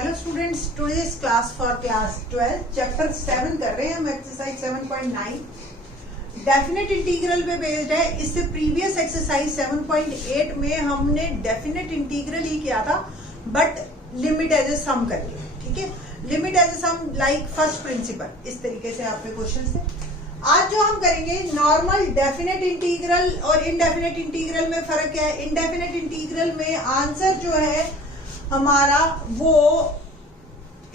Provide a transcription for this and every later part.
Hello students, today's class for class 12 chapter 7 कर रहे हैं हम, एक्सरसाइज 7.9 डेफिनेट इंटीग्रल पे बेस्ड है। इससे प्रीवियस एक्सरसाइज 7.8 में हमने डेफिनेट इंटीग्रल ही किया था, but limit as a sum करके, ठीक है, limit as a sum like first principle, इस तरीके से आपके क्वेश्चन थे। आज जो हम करेंगे नॉर्मल डेफिनेट इंटीग्रल और इनडेफिनेट इंटीग्रल में फर्क क्या है। इनडेफिनेट इंटीग्रल में आंसर जो है हमारा वो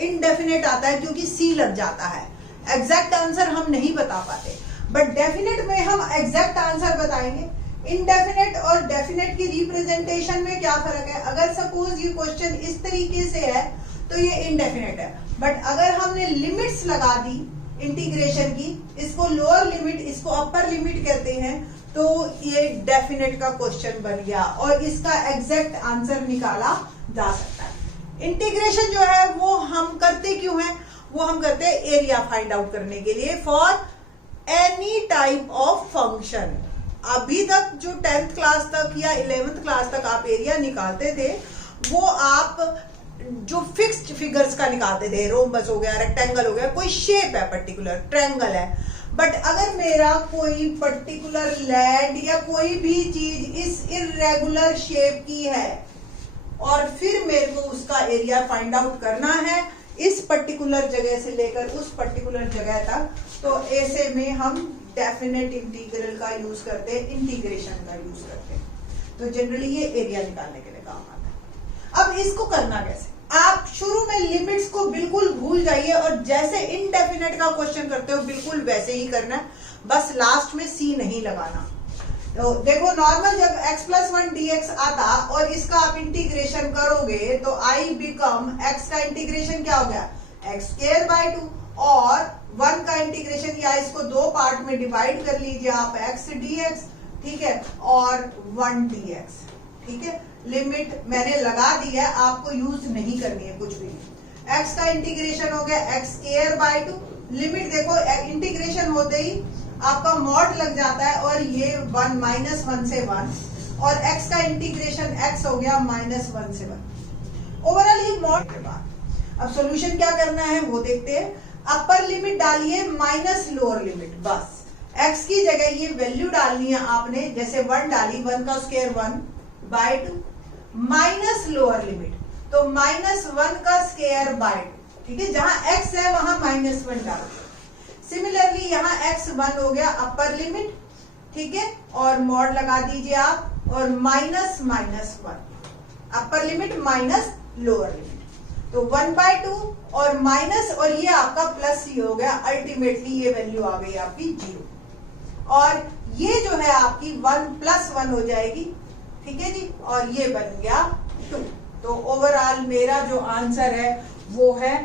इनडेफिनेट आता है क्योंकि सी लग जाता है, एग्जैक्ट आंसर हम नहीं बता पाते, बट डेफिनेट में हम एग्जैक्ट आंसर बताएंगे। इनडेफिनेट और डेफिनेट की रिप्रेजेंटेशन में क्या फर्क है। अगर सपोज ये क्वेश्चन इस तरीके से है तो ये इनडेफिनेट है, बट अगर हमने लिमिट्स लगा दी इंटीग्रेशन की, इसको लोअर लिमिट इसको अपर लिमिट कहते हैं, तो ये डेफिनेट का क्वेश्चन बन गया और इसका एग्जैक्ट आंसर निकाला जा सकता है। इंटीग्रेशन जो है वो हम करते क्यों हैं, वो हम करते हैं एरिया फाइंड आउट करने के लिए for any type of function. अभी तक जो 10th क्लास तक या 11th क्लास तक आप एरिया निकालते थे वो आप जो फिक्स्ड फिगर्स का निकालते थे, रोम्बस हो गया, रेक्टेंगल हो गया, कोई शेप है पर्टिकुलर, ट्रायंगल है, बट अगर मेरा कोई पर्टिकुलर लैंड या कोई भी चीज इस इर्रेगुलर शेप की है और फिर मेरे को उसका एरिया फाइंड आउट करना है इस पर्टिकुलर जगह से लेकर उस पर्टिकुलर जगह तक, तो ऐसे में हम डेफिनेट इंटीग्रल का यूज करते हैं, इंटीग्रेशन का यूज करते हैं। तो जनरली ये एरिया निकालने के लिए काम आता है। अब इसको करना कैसे, आप शुरू में लिमिट्स को बिल्कुल भूल जाइए और जैसे इनडेफिनेट का क्वेश्चन करते हो बिल्कुल वैसे ही करना है, बस लास्ट में सी नहीं लगाना। तो देखो नॉर्मल जब x+1 dx आता और इसका आप इंटीग्रेशन करोगे तो I बिकम x का इंटीग्रेशन क्या हो गया x²/2 और 1 का इंटीग्रेशन या इसको दो पार्ट में डिवाइड कर लीजिए आप x dx, ठीक है, और 1 dx, ठीक है। लिमिट मैंने लगा दी है, आपको यूज नहीं करनी है कुछ भी। x का इंटीग्रेशन हो गया x²/2, लिमिट देखो इंटीग्रेशन होते ही आपका मॉड लग जाता है और ये 1 -1 से 1 और x का इंटीग्रेशन x हो गया -1 से 1। ओवरऑल ये मॉड के बाद अब सॉल्यूशन क्या करना है वो देखते हैं। अपर लिमिट डालिए माइनस लोअर लिमिट, बस x की जगह ये वैल्यू डालनी है आपने, जैसे 1 डाली, 1 का स्क्वायर 1/2 माइनस लोअर लिमिट, तो -1 का स्क्वायर/2, ठीक है, जहां x है वहां -1 डालो। सिमिलरली यहाँ x1 हो गया अपर लिमिट, ठीक है, और मॉड लगा दीजिए आप और -1 अपर लिमिट माइनस लोअर लिमिट, तो 1/2 और माइनस और ये आपका प्लस ही हो गया। अल्टीमेटली ये वैल्यू आ गई आपकी 0 और ये जो है आपकी 1 + 1 हो जाएगी, ठीक है जी, और ये बन गया 2। तो ओवरऑल मेरा जो आंसर है वो है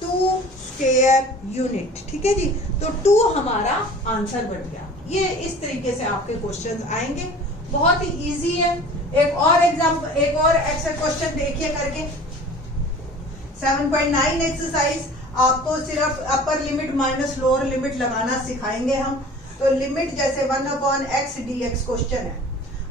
2 स्क्वायर यूनिट, ठीक है जी। तो 2 हमारा आंसर बन गया। ये इस तरीके से आपके क्वेश्चंस आएंगे, बहुत ही इजी है। एक और एग्जांपल, एक और क्वेश्चन देखिए करके। 7.9 एक्सरसाइज आपको सिर्फ अपर लिमिट माइनस लोअर लिमिट लगाना सिखाएंगे हम। तो लिमिट जैसे 1/x dx क्वेश्चन है,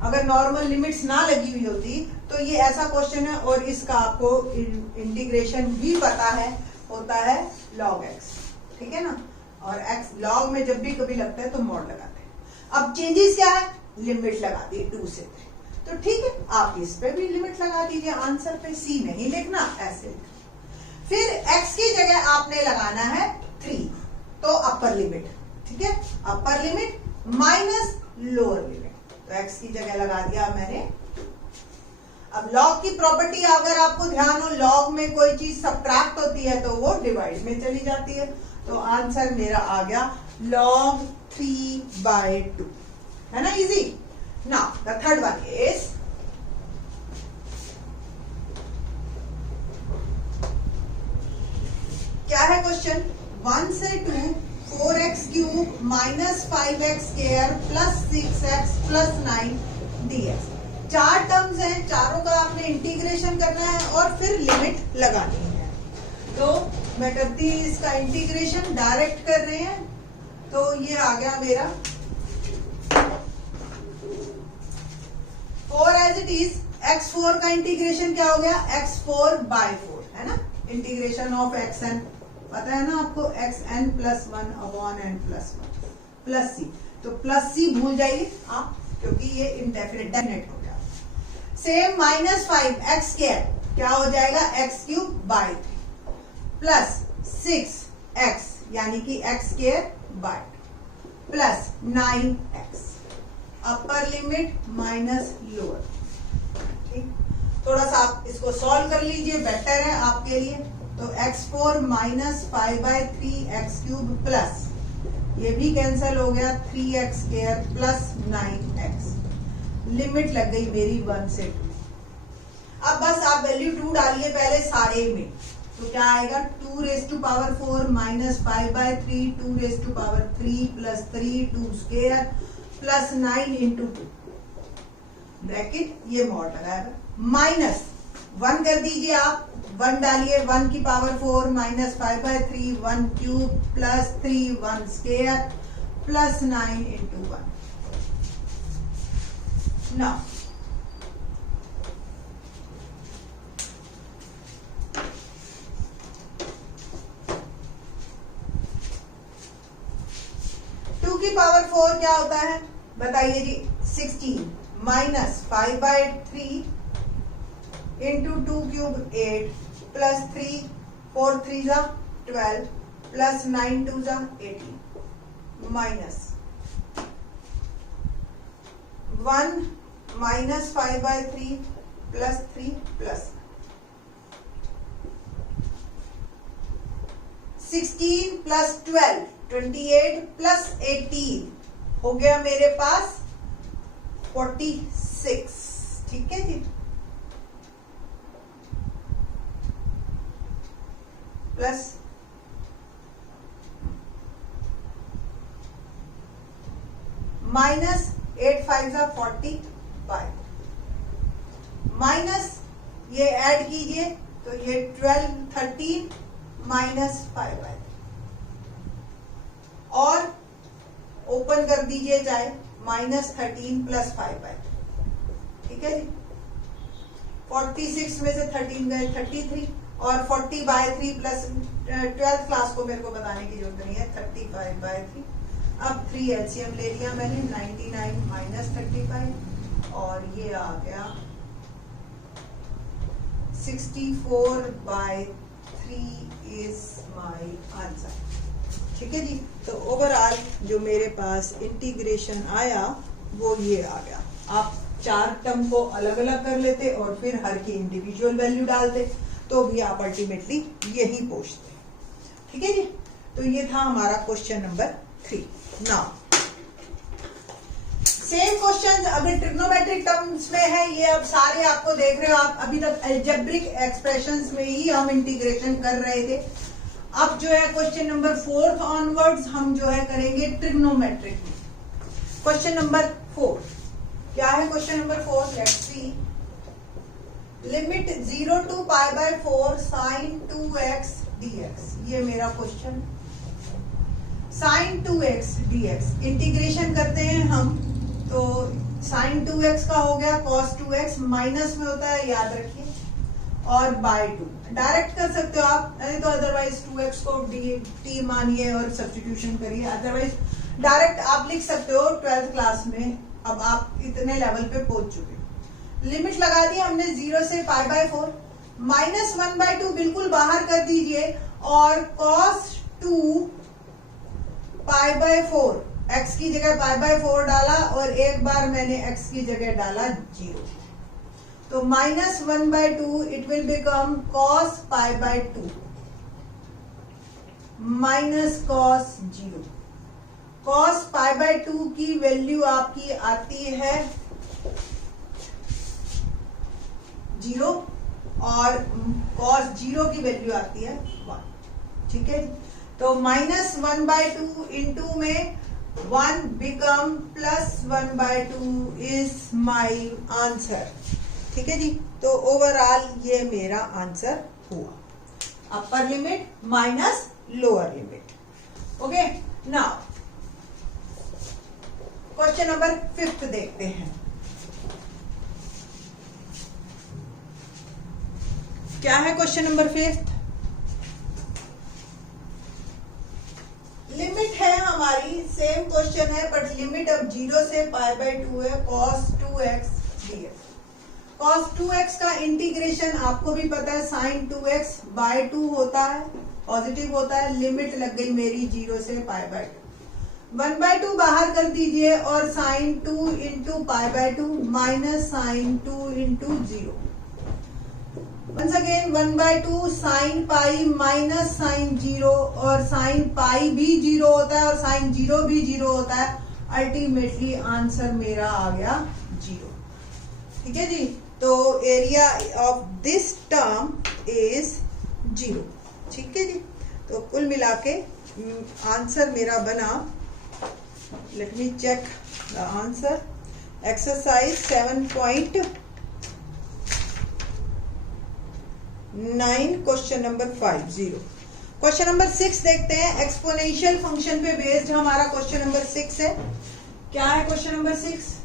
अगर नॉर्मल लिमिट्स ना लगी हुई होती तो ये ऐसा क्वेश्चन है और इसका आपको इंटीग्रेशन भी पता है, होता है log x, ठीक है ना, और x log में जब भी कभी लगता है तो मॉड लगाते हैं। अब चेंजेस क्या है, लिमिट लगा दी 2 से 3, तो ठीक है, आप इस पे भी लिमिट लगा दीजिए, आंसर पे सी नहीं लिखना, ऐसे। फिर x की जगह आपने लगाना है 3, तो अपर लिमिट, ठीक है, अपर लिमिट माइनस लोअर लिमिट, तो x की जगह लगा दिया मैंने। अब लॉग की प्रॉपर्टी अगर आपको ध्यान हो, लॉग में कोई चीज सब्ट्रैक्ट होती है तो वो डिवाइड में चली जाती है, तो आंसर मेरा आ गया log 3/2, है ना, easy. Now the third one is, क्या है क्वेश्चन, 1 से 2 4x³ -5x² + 6x + 9 dx। 4 terms हैं, चारों का आपने इंटीग्रेशन करना है और फिर लिमिट लगानी है। तो मैं करती हूँ इसका इंटीग्रेशन, डायरेक्ट कर रहे हैं, तो ये आ गया मेरा 4 एज इट इज। x4 का इंटीग्रेशन क्या हो गया x4/4, है ना, इंटीग्रेशन ऑफ एक्स एन, पता है ना आपको, X N plus one upon N plus one plus C, तो प्लस सी भूल जाइए आप क्योंकि ये इनडेफिनिट डेफिनेट हो गया। सेम माइनस 5 एक्स स्क्वायर क्या हो जाएगा, x cube by 3 plus 6 x यानी कि x square by plus 9 x, upper limit minus lower. ठीक, थोड़ा सा आप इसको सॉल्व कर लीजिए, बेटर है आपके लिए। तो x4 minus 5/3 x cube plus ये भी कैंसिल हो गया 3x square plus 9x, limit लग गई मेरी 1 से 2। अब बस आप वैल्यू 2 डालिए पहले सारे में, तो क्या आएगा 2 raise to power 4 minus 5/3 2 raise to power 3 plus 3 2 square plus 9 into 2 bracket, ये मॉड लगाएगा माइनस 1 कर दीजिए आप, 1 डालिए 1 की power 4 minus 5/3 1 cube plus 3 1 square plus 9 into 1। Now two की पावर 4 क्या होता है बताइए जी, 16 माइनस 5/3 इंटू 2 क्यूब 8 प्लस 3 4 3 जा 12 प्लस 9 2 जा 18 minus 1 minus 5/3 plus 3 plus 16 plus 12 28 plus 18 हो गया मेरे पास 46। ठीक है जी, प्लस माइनस 8 5 जा 45 माइनस ये ऐड कीजिए तो ये 12 13 माइनस 5/3 और ओपन कर दीजिए चाहे माइनस 13 प्लस 5/3। ठीक है जी, 46 में से 13 गए 33 और 40/3 प्लस 12th क्लास को मेरे को बताने की जरूरत नहीं है, 35/3। अब 3 एलसीएम ले लिया मैंने, 99 माइनस 35 और ये आ गया 64/3 इज माय आंसर। ठीक है जी, तो ओवरऑल जो मेरे पास इंटीग्रेशन आया वो ये आ गया। आप 4 टर्म को अलग अलग कर लेते और फिर हर की इंडिविजुअल वैल्यू डालते तो भी आप अल्टीमेटली यही पूछते। ठीक है जी, तो ये था हमारा question number 3। Now same question अगर ट्रिग्नोमेट्रिक टर्म्स में है, ये अब सारे आपको देख रहे हो आप, अभी तक अलजेब्रिक एक्सप्रेशंस में ही हम इंटीग्रेशन कर रहे थे। अब जो है क्वेश्चन नंबर 4 ऑनवर्ड्स हम जो है करेंगे ट्रिग्नोमेट्रिक में। क्वेश्चन नंबर 4 क्या है, question number 4 let's see, limit 0 to π/4 sin 2x dx, ये मेरा question. sin 2x dx integration करते हैं हम, तो sin 2x का हो गया cos 2x, माइनस में होता है याद रखिए, और बाय 2 डायरेक्ट कर सकते हो आप, नहीं तो अदरवाइज 2x को t मानिए और सब्स्टिट्यूशन करिए, अदरवाइज डायरेक्ट आप लिख सकते हो 12th क्लास में। अब आप इतने लेवल पे पहुंच चुके हो। लिमिट लगा दी हमने 0 से π/4, माइनस 1/2 बिल्कुल बाहर कर दीजिए और cos 2 π/4, x की जगह π/4 डाला और एक बार मैंने x की जगह डाला 0, तो minus 1/2 it will become cos π/2 minus cos 0। cos π/2 की वैल्यू आपकी आती है 0 और cos 0 की वैल्यू आती है 1। ठीक है, तो माइनस 1/2 इंटू में 1 become plus 1/2 is my answer. ठीक है जी, तो ओवरऑल ये मेरा आंसर हुआ, अपर limit minus lower limit. Okay, now question number 5 देखते हैं। क्या है क्वेश्चन नंबर 5? क्वेश्चन है, बट लिमिट अब 0 से π/2 है cos 2x dx। cos 2x का इंटीग्रेशन आपको भी पता है sin 2x/2 होता है, पॉजिटिव होता है। लिमिट लग गई मेरी 0 से π/2, 1/2 बाहर कर दीजिए और sin 2 into π/2 minus sin 2 into 0। Once again 1/2 sin pi minus sin 0, और sin पाई भी 0 होता है और sin 0 भी 0 होता है। अल्टीमेटली आंसर मेरा आ गया 0। ठीक है जी, तो area of this term is 0। ठीक है जी, तो कुल मिला के आंसर मेरा बना, let me check the answer, exercise 7.9 question number 50। Question number 6 देखते हैं। एक्सपोनेंशियल फंक्शन पे बेस्ड हमारा क्वेश्चन नंबर 6 है। क्या है क्वेश्चन नंबर 6?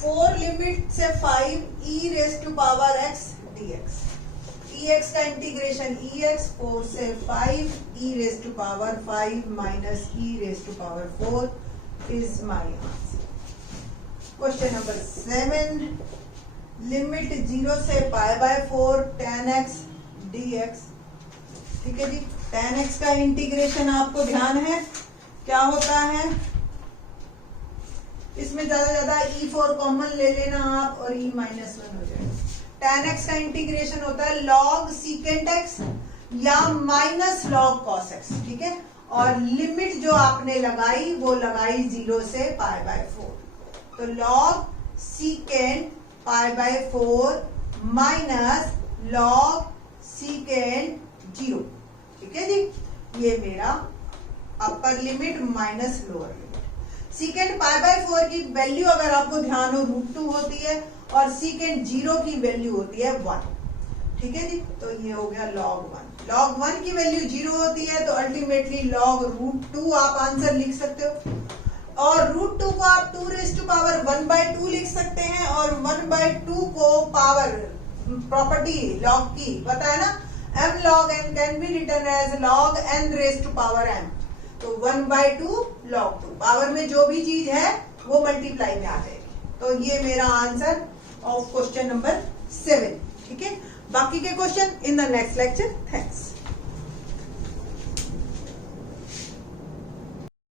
फोर लिमिट से 5 e raise to power x dx। ex का इंटीग्रेशन ex 4 से 5 e raise to power 5 minus e raise to power 4 is my answer. Question number 7, limit 0 से π/4 tan x dx। ठीक है जी, tan x का integration आपको ध्यान है क्या होता है, इसमें ज्यादा e4 कॉमन ले लेना आप और e -1 हो जाएगा। tan x का इंटीग्रेशन होता है log secant x या माइनस log cos x। ठीक है, और लिमिट जो आपने लगाई वो लगाई 0 से π/4, तो log secant π/4 minus log secant 0। ठीक है जी, ये मेरा upper limit minus lower limit. Secant π/4 की वैल्यू अगर आपको ध्यान हो √2 होती है और सीकेंड 0 की वैल्यू होती है 1। ठीक है जी, तो ये हो गया log 1। log 1 की वैल्यू 0 होती है तो अल्टीमेटली log √2 आप आंसर लिख सकते हो, और √2 को आप 2 रेज टू पावर 1/2 लिख सकते हैं, और 1/2 को पावर प्रॉपर्टी log की पता है ना, m log n can be written as log n raise to power m। तो 1/2 log 2, पावर में जो भी चीज है वो मल्टीप्लाई में आ जाएगी। तो ये मेरा आंसर ऑफ क्वेश्चन नंबर 7। ठीक है, बाकी के question in the next lecture. Thanks.